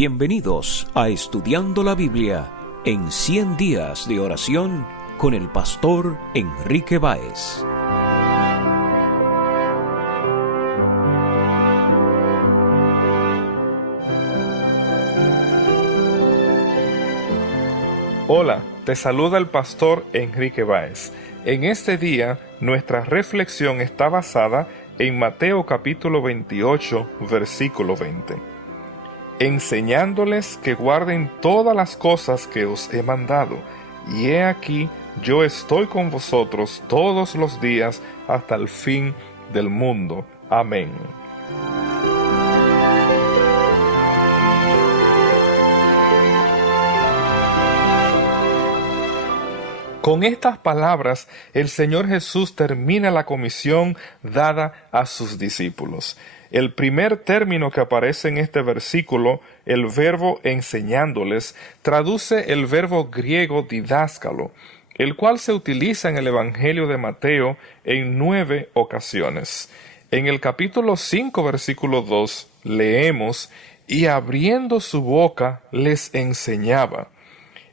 Bienvenidos a Estudiando la Biblia en 100 días de oración con el pastor Enrique Báez. Hola, te saluda el pastor Enrique Báez. En este día, nuestra reflexión está basada en Mateo capítulo 28, versículo 20. Enseñándoles que guarden todas las cosas que os he mandado, y he aquí, yo estoy con vosotros todos los días hasta el fin del mundo. Amén. Con estas palabras, el Señor Jesús termina la comisión dada a sus discípulos. El primer término que aparece en este versículo, el verbo enseñándoles, traduce el verbo griego didáskalo, el cual se utiliza en el Evangelio de Mateo en 9 ocasiones. En el capítulo 5, versículo 2, leemos, y abriendo su boca les enseñaba.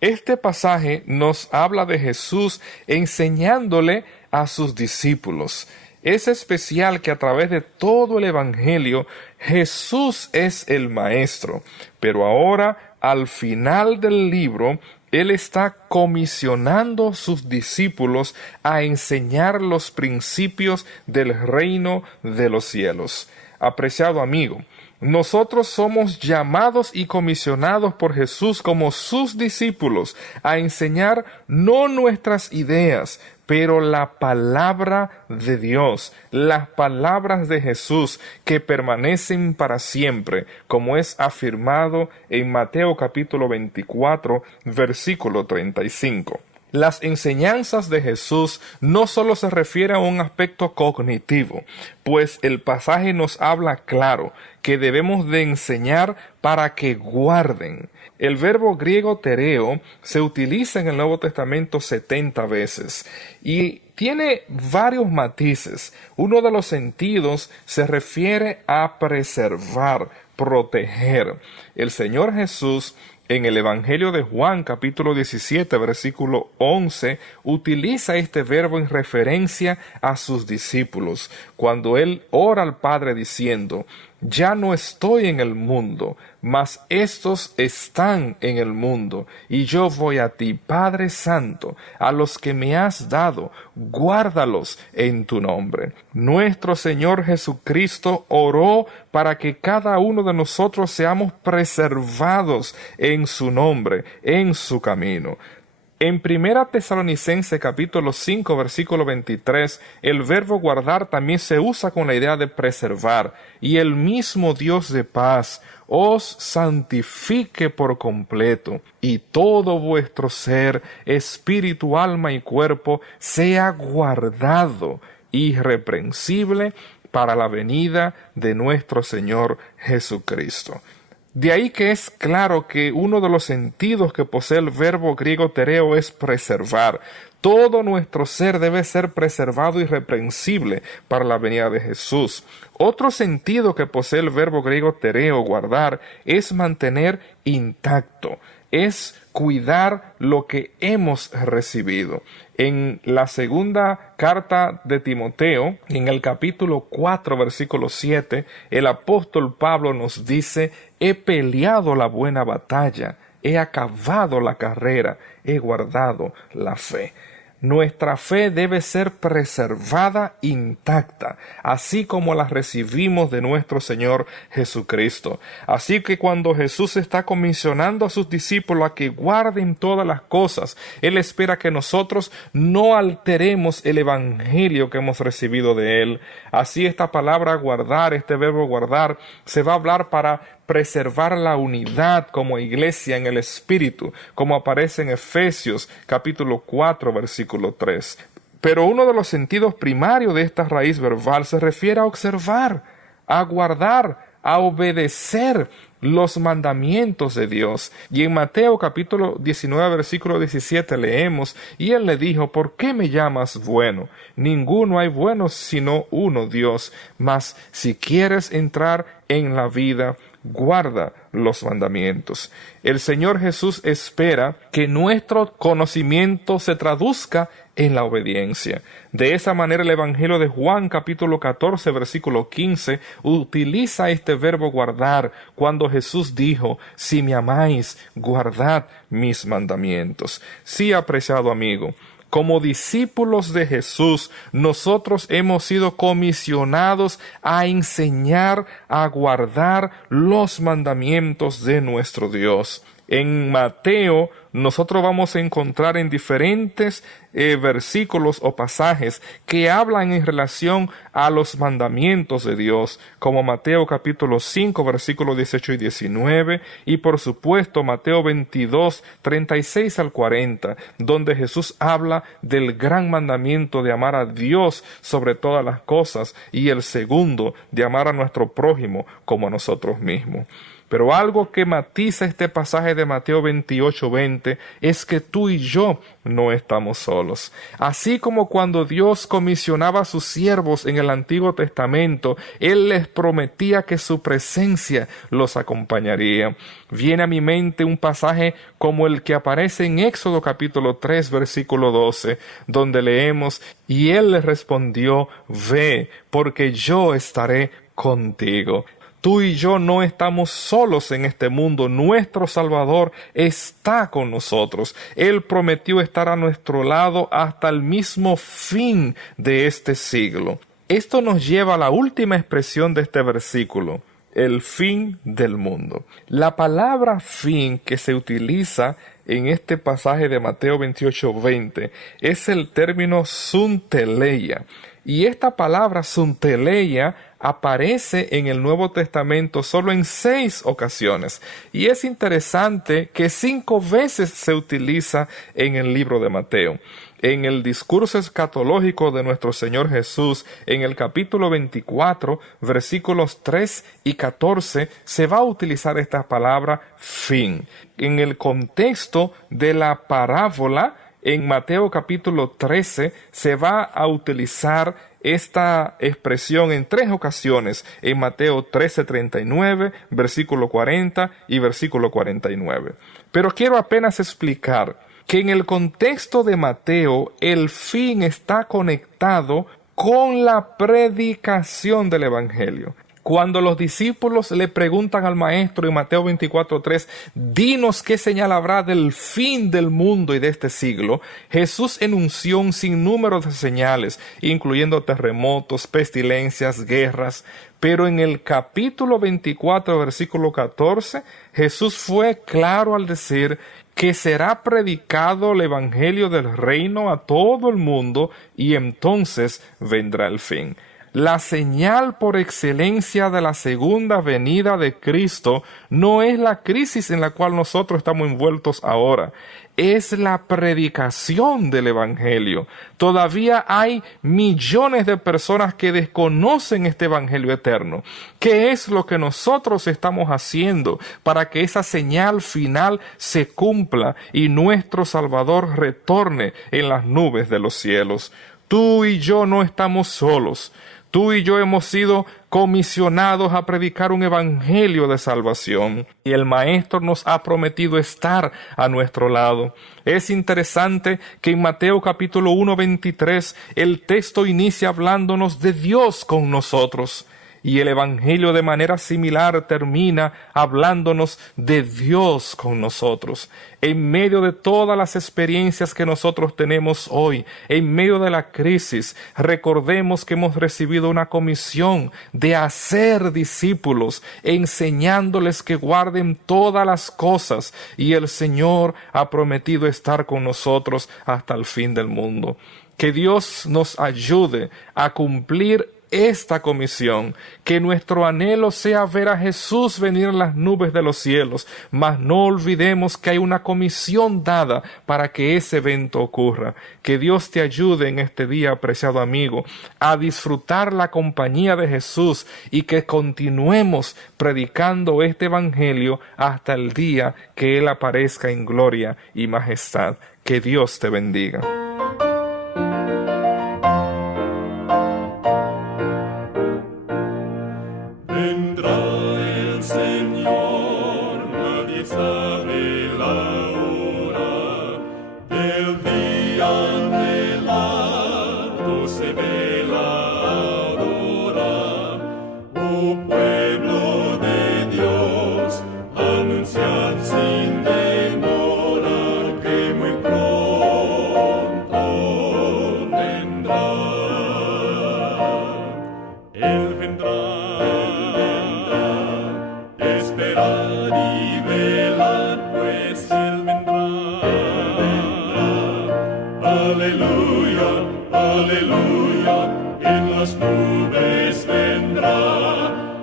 Este pasaje nos habla de Jesús enseñándole a sus discípulos. Es especial que a través de todo el Evangelio Jesús es el Maestro, pero ahora al final del libro Él está comisionando a sus discípulos a enseñar los principios del reino de los cielos. Apreciado amigo, nosotros somos llamados y comisionados por Jesús como sus discípulos a enseñar no nuestras ideas, pero la palabra de Dios, las palabras de Jesús que permanecen para siempre, como es afirmado en Mateo capítulo 24, versículo 35. Las enseñanzas de Jesús no solo se refieren a un aspecto cognitivo, pues el pasaje nos habla claro que debemos de enseñar para que guarden. El verbo griego tereo se utiliza en el Nuevo Testamento 70 veces y tiene varios matices. Uno de los sentidos se refiere a preservar, proteger. El Señor Jesús en el Evangelio de Juan, capítulo 17, versículo 11, utiliza este verbo en referencia a sus discípulos, cuando Él ora al Padre diciendo, ya no estoy en el mundo, mas estos están en el mundo, y yo voy a ti, Padre Santo, a los que me has dado, guárdalos en tu nombre. Nuestro Señor Jesucristo oró para que cada uno de nosotros seamos preservados en su nombre, en su camino. En 1 Tesalonicenses capítulo 5 versículo 23, el verbo guardar también se usa con la idea de preservar, y el mismo Dios de paz os santifique por completo, y todo vuestro ser, espíritu, alma y cuerpo, sea guardado irreprensible para la venida de nuestro Señor Jesucristo. De ahí que es claro que uno de los sentidos que posee el verbo griego tereo es preservar. Todo nuestro ser debe ser preservado y irreprensible para la venida de Jesús. Otro sentido que posee el verbo griego tereo, guardar, es mantener intacto, es cuidar lo que hemos recibido. En la segunda carta de Timoteo, en el capítulo 4, versículo 7, el apóstol Pablo nos dice, he peleado la buena batalla, he acabado la carrera, he guardado la fe. Nuestra fe debe ser preservada intacta, así como la recibimos de nuestro Señor Jesucristo. Así que cuando Jesús está comisionando a sus discípulos a que guarden todas las cosas, Él espera que nosotros no alteremos el evangelio que hemos recibido de Él. Así esta palabra guardar, este verbo guardar, se va a hablar para preservar la unidad como iglesia en el Espíritu, como aparece en Efesios capítulo 4 versículo 3. Pero uno de los sentidos primarios de esta raíz verbal se refiere a observar, a guardar, a obedecer los mandamientos de Dios. Y en Mateo capítulo 19 versículo 17 leemos, y él le dijo, ¿por qué me llamas bueno? Ninguno hay bueno sino uno, Dios. Mas si quieres entrar en la vida, guarda los mandamientos. El Señor Jesús espera que nuestro conocimiento se traduzca en la obediencia. De esa manera el Evangelio de Juan capítulo 14 versículo 15 utiliza este verbo guardar cuando Jesús dijo: si me amáis, guardad mis mandamientos. Sí, apreciado amigo, como discípulos de Jesús, nosotros hemos sido comisionados a enseñar, a guardar los mandamientos de nuestro Dios. En Mateo nosotros vamos a encontrar en diferentes versículos o pasajes que hablan en relación a los mandamientos de Dios, como Mateo capítulo 5 versículos 18 y 19, y por supuesto Mateo 22 36 al 40, donde Jesús habla del gran mandamiento de amar a Dios sobre todas las cosas, y el segundo de amar a nuestro prójimo como a nosotros mismos. Pero algo que matiza este pasaje de Mateo 28:20 es que tú y yo no estamos solos. Así como cuando Dios comisionaba a sus siervos en el Antiguo Testamento, Él les prometía que su presencia los acompañaría. Viene a mi mente un pasaje como el que aparece en Éxodo capítulo 3 versículo 12, donde leemos: y Él les respondió: ve, porque yo estaré contigo. Tú y yo no estamos solos en este mundo. Nuestro Salvador está con nosotros. Él prometió estar a nuestro lado hasta el mismo fin de este siglo. Esto nos lleva a la última expresión de este versículo: el fin del mundo. La palabra fin que se utiliza en este pasaje de Mateo 28:20 es el término sunteleia. Y esta palabra sunteleia aparece en el Nuevo Testamento solo en 6 ocasiones. Y es interesante que 5 veces se utiliza en el libro de Mateo. En el discurso escatológico de nuestro Señor Jesús, en el capítulo 24, versículos 3 y 14, se va a utilizar esta palabra fin. En el contexto de la parábola, en Mateo capítulo 13, se va a utilizar esta expresión en 3 ocasiones, en Mateo 13:39, versículo 40 y versículo 49. Pero quiero apenas explicar que en el contexto de Mateo, el fin está conectado con la predicación del Evangelio. Cuando los discípulos le preguntan al Maestro en Mateo 24:3, dinos qué señal habrá del fin del mundo y de este siglo, Jesús enunció un sinnúmero de señales, incluyendo terremotos, pestilencias, guerras. Pero en el capítulo 24, versículo 14, Jesús fue claro al decir que será predicado el Evangelio del reino a todo el mundo y entonces vendrá el fin. La señal por excelencia de la segunda venida de Cristo no es la crisis en la cual nosotros estamos envueltos ahora, es la predicación del Evangelio. Todavía hay millones de personas que desconocen este Evangelio eterno. ¿Qué es lo que nosotros estamos haciendo para que esa señal final se cumpla y nuestro Salvador retorne en las nubes de los cielos? Tú y yo no estamos solos. Tú y yo hemos sido comisionados a predicar un evangelio de salvación y el Maestro nos ha prometido estar a nuestro lado. Es interesante que en Mateo capítulo 1:23 el texto inicia hablándonos de Dios con nosotros. Y el Evangelio de manera similar termina hablándonos de Dios con nosotros. En medio de todas las experiencias que nosotros tenemos hoy, en medio de la crisis, recordemos que hemos recibido una comisión de hacer discípulos, enseñándoles que guarden todas las cosas, y el Señor ha prometido estar con nosotros hasta el fin del mundo. Que Dios nos ayude a cumplir esta comisión, que nuestro anhelo sea ver a Jesús venir en las nubes de los cielos, mas no olvidemos que hay una comisión dada para que ese evento ocurra. Que Dios te ayude en este día, apreciado amigo, a disfrutar la compañía de Jesús y que continuemos predicando este evangelio hasta el día que Él aparezca en gloria y majestad. Que Dios te bendiga. Vendrá el Señor. Él sabe la hora del día anhelado, se vela ahora. Oh pueblo de Dios, anunciad sin demora que muy pronto vendrá. Él vendrá, esperad y velad, pues Él vendrá. Aleluya, aleluya, en las nubes vendrá,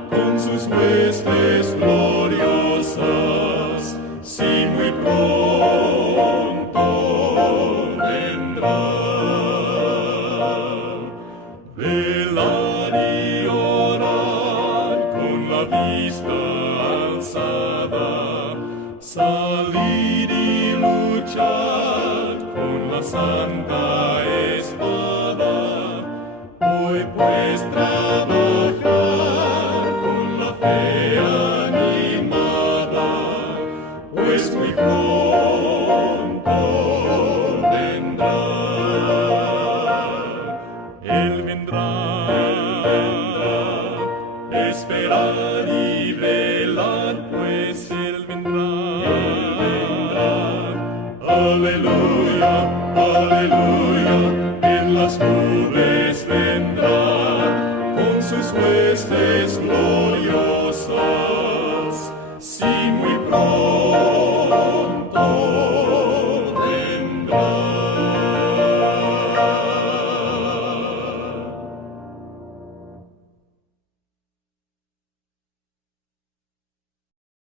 con sus huestes gloriosas, sí, muy pronto vendrá. Velad y orad con la vista alzada, salid y luchad con la santa espada. Hoy pues trabajad con la fe animada, pues muy pronto vendrá. Él vendrá, esperad y velad, pues Él vendrá. Aleluya, aleluya.